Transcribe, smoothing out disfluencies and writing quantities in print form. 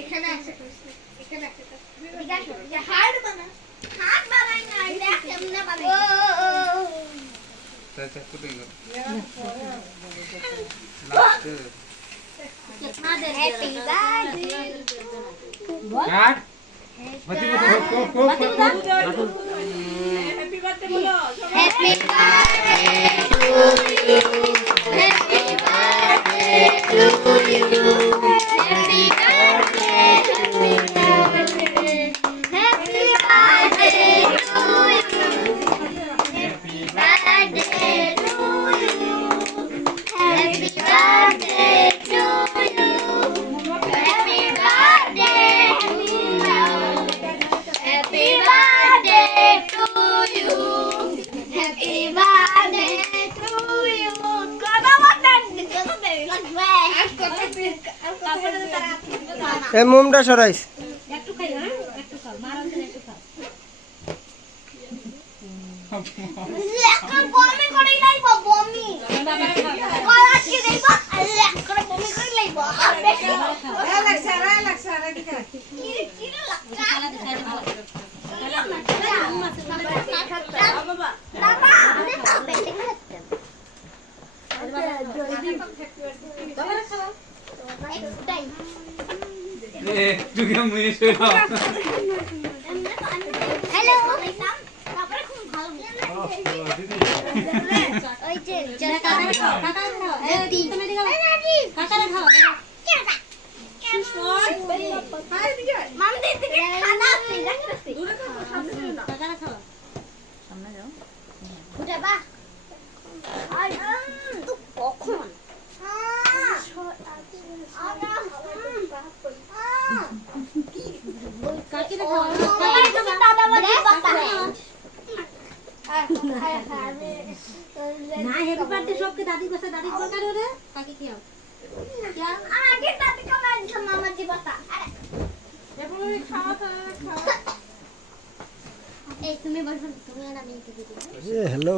এখানে আছে এখানে আছে এটা হার্ড বানা হাত বানাই না এটা কেমনে বানাই আচ্ছা ফুটে গেল লাস্ট कितना देर हैप्पी बर्थडे কাট মতি মতি কো हैप्पी बर्थडे बोलो happy birthday to you happy birthday to you happy birthday happy birthday happy birthday to you happy birthday to you happy birthday to you happy birthday happy birthday to you happy birthday to you कदा button कदा दे লাগবে তারপরে তারা এই মোমটা সরাইস একটু খাই হ্যাঁ একটু খাও মারান করে একটু খাও একটা বমি করে লাইবো বমি কলা কি দেইবো একটা বমি করে লাইবো লাগছে দিকা কি লাগছে খালা দে খাই বাবা বাবা দেখো বেটিং হচ্ছে একটাই এ তুই মুই শুনো হ্যালো তারপরে খুব ভালো ওই যে কাকা খাও এই তুমি দিকে কাকা খাও মাম দিদি খানা আছে রাখছি দূরে খাও সামনে যাও না কাকা খাও সামনে যাও উঠে বা আই কখন কাকিরে খাও কাকিরে দাদা বাবা পাতা না हैप्पी बर्थडे सबके दादी को से दादी को कर रे काकी खाओ क्या आगे दादी को मैं मामा जी बता अरे ये बोलो खाओ खाओ এই তুমি বসো তুমি আর আমি একটু দিদি এ হ্যালো